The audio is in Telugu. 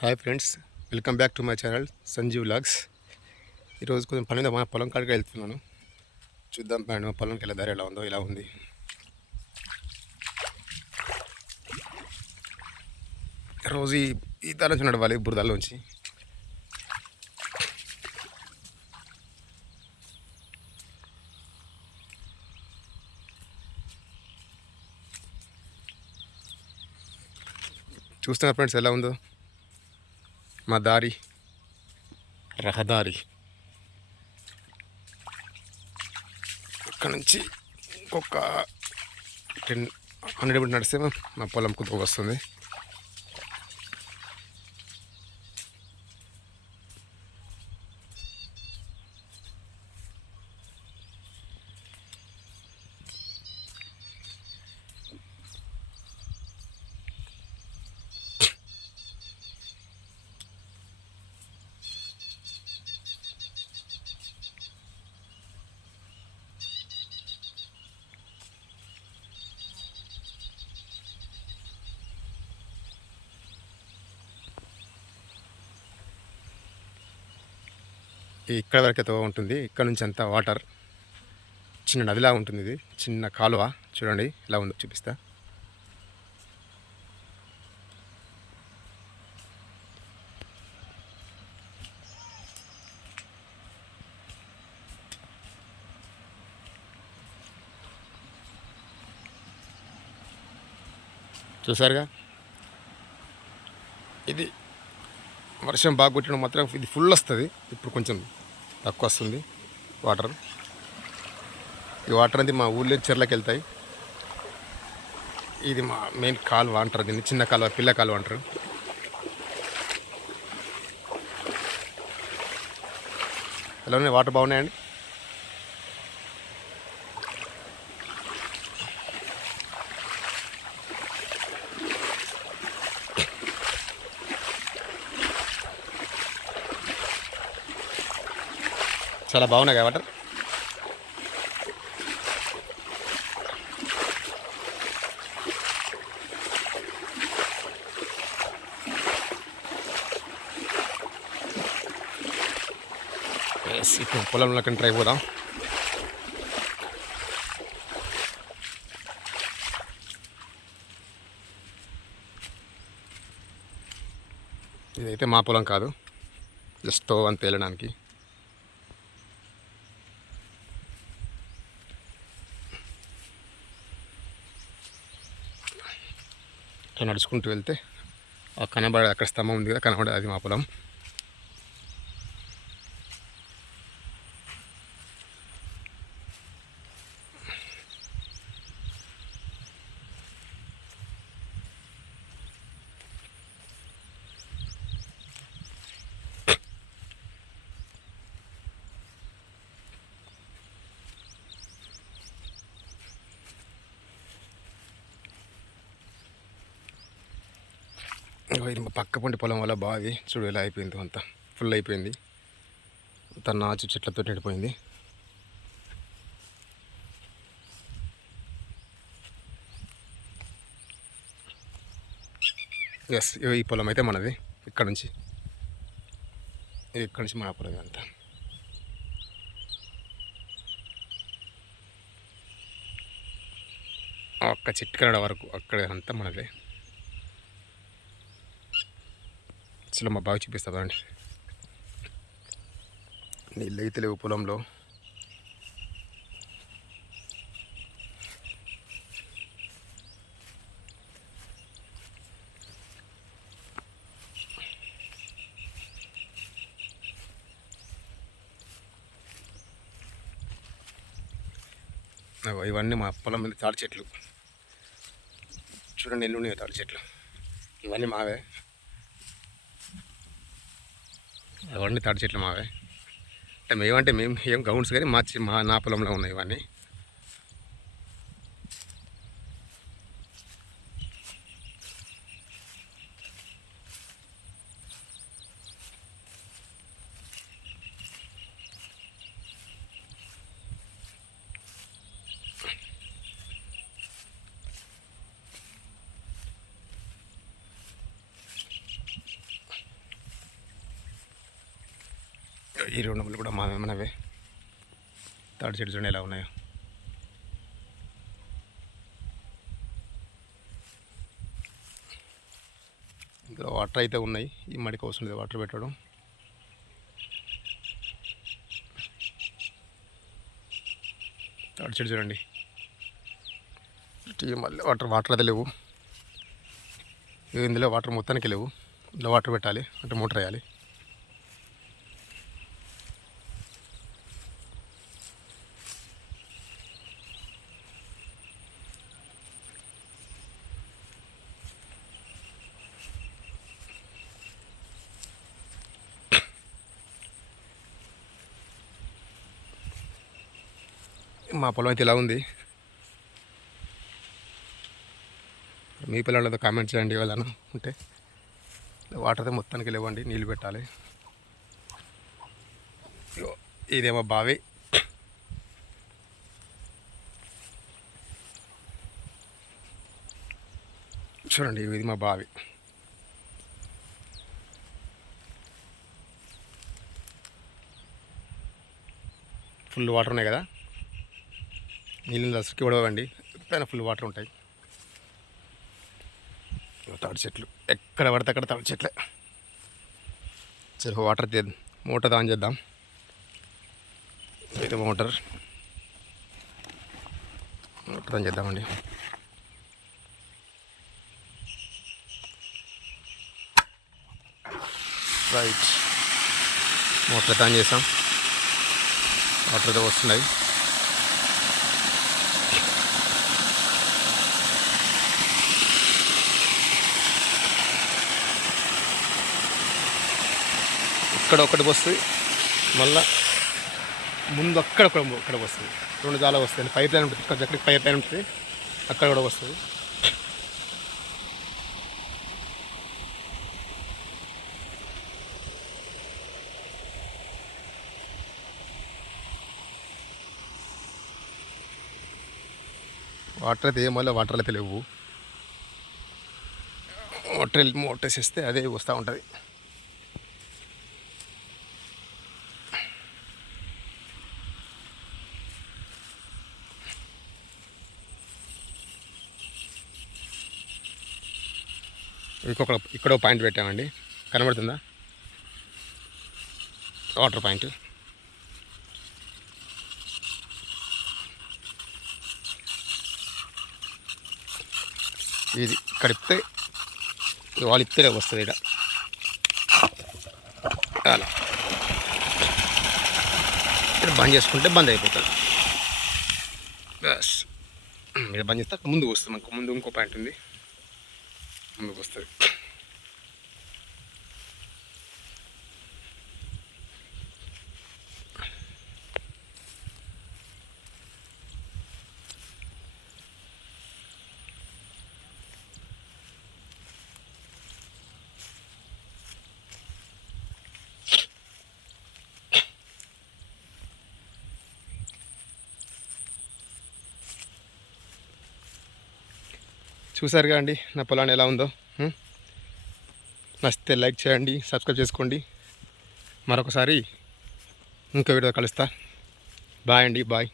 Hi friends, welcome back to my channel Sanjeev vlogs. ఈరోజు కొంచెం పని మీద మా పొలం కాడికి వెళ్తున్నాను. చూద్దాం మా పొలంకి వెళ్ళే దారి ఎలా ఉందో. ఇలా ఉంది. రోజు ఈ దారి నుంచి నడవాలి, బురదలోంచి. చూస్తున్నా ఫ్రెండ్స్ ఎలా ఉందో మా దారి, రహదారి. ఇక్కడ నుంచి ఇంకొక 100 మీటర్ నడిస్తే మా పొలం కుదుకు వస్తుంది. ఇక్కడ వరకైతే ఉంటుంది. ఇక్కడ నుంచి అంతా వాటర్, చిన్న నదిలా ఉంటుంది. ఇది చిన్న కాలువ. చూడండి ఎలా ఉందో, చూపిస్తా. చూసారుగా, ఇది వర్షం బాగా కొట్టడం మాత్రం ఇది ఫుల్ వస్తుంది. ఇప్పుడు కొంచెం తక్కువ వస్తుంది వాటర్. ఈ వాటర్ అనేది మా ఊళ్ళో చెర్లకు వెళ్తాయి. ఇది మా మెయిన్ కాలువ అంటారు దీన్ని, చిన్న కాలువ, పిల్ల కాలువ అంటారు. ఎలా ఉన్నాయి, వాటర్ బాగున్నాయండి. చాలా బాగున్నాయి కదా వాటర్. ఇప్పుడు పొలంలోకి ట్రై పోదాం. ఇదైతే మా పొలం కాదు, జస్ట్ స్టవ్ అని తేలడానికి. నడుచుకుంటూ వెళ్తే ఆ కనబడే, అక్కడ స్తంభం ఉంది కదా, కనబడే, అది మా పొలం. ఇది పక్క పండి పొలం వల్ల బావి చూడు ఎలా అయిపోయింది, అంతా ఫుల్ అయిపోయింది. అంతా నాచు చెట్లతో నిండిపోయింది. ఎస్, ఈ పొలం అయితే మనది. ఇక్కడ నుంచి మన పొలం అంతా. ఒక్క చిట్కడ వరకు అక్కడ అంతా మనదే. అసలు మా బాగా చూపిస్తా అండి. నీళ్ళు అయితే లేవు పొలంలో. ఇవన్నీ మా పొలం మీద తాడి చెట్లు. చూడండి ఎన్ని ఉన్నాయి తాడి చెట్లు. ఇవన్నీ మావే, అవన్నీ తాడి చెట్లు మావే. అంటే మేము ఏం గౌండ్స్ కానీ నా పొలంలో ఉన్నాయి ఇవన్నీ. ఈ 2 నెంబర్లు కూడా మనవే. తాడి చెట్టు చూడండి ఎలా ఉన్నాయో. ఇందులో వాటర్ అయితే ఉన్నాయి. ఈ మడికి అవసరం లేదు వాటర్ పెట్టడం. తాడి చెట్టు చూడండి. మళ్ళీ వాటర్ అయితే లేవు. ఇందులో వాటర్ మొత్తానికి లేవు. ఇందులో వాటర్ పెట్టాలి అంటే మోటార్ వేయాలి. మా పొలం అయితే ఇలా ఉంది. మీ పిల్లలతో కామెంట్ చేయండి ఏదైనా ఉంటే. వాటర్ అయితే మొత్తానికి లేవండి, నీళ్ళు పెట్టాలి. ఇదేమో బావి. చూడండి ఇది మా బావి. ఫుల్ వాటర్ ఉన్నాయి కదా, నీళ్ళు అసలుకి ఉడవండి, పైన ఫుల్ వాటర్ ఉంటాయి. తాడి చెట్లు ఎక్కడ పడితే అక్కడ తాడి చెట్లే. సరే వాటర్ మోటార్ ఆన్ చేద్దాం. అయితే మోటార్ ఆన్ చేద్దామండి. రైట్, మోటార్ ఆన్ చేసాం. వాటర్ అయితే వస్తున్నాయి. ఇక్కడ ఒకటి వస్తుంది, మళ్ళీ ముందు అక్కడ వస్తుంది. 2 జాల వస్తాయి. పైప్ లైన్ ఉంటుంది, ఎక్కడికి పైప్ లైన్ ఉంటుంది, అక్కడ కూడా వస్తుంది. వాటర్ అయితే మళ్ళీ వాటర్ అయితే లేవు. మోటర్ వేసేస్తే అదే వస్తూ ఉంటుంది. ఇక్కడ పాయింట్ పెట్టామండి, కనబడుతుందా వాటర్ పాయింట్. ఇది ఇక్కడ ఇస్తే వాళ్ళు ఇస్తే వస్తుంది. ఇక్కడ అలా ఇక్కడ బంద్ చేసుకుంటే బంద్ అయిపోతుంది. బస్ ఇక్కడ బంద్ చేస్తే ముందుకు వస్తుంది. మనకు ముందు ఇంకో పాయింట్ ఉంది, ముందుకు వస్తుంది. చూసారుగా అండి నా పొలాన్ని ఎలా ఉందో. నచ్చితే లైక్ చేయండి, సబ్స్క్రైబ్ చేసుకోండి. మరొకసారి ఇంకో వీడియో కలుస్తా. బాయ్ అండి, బాయ్.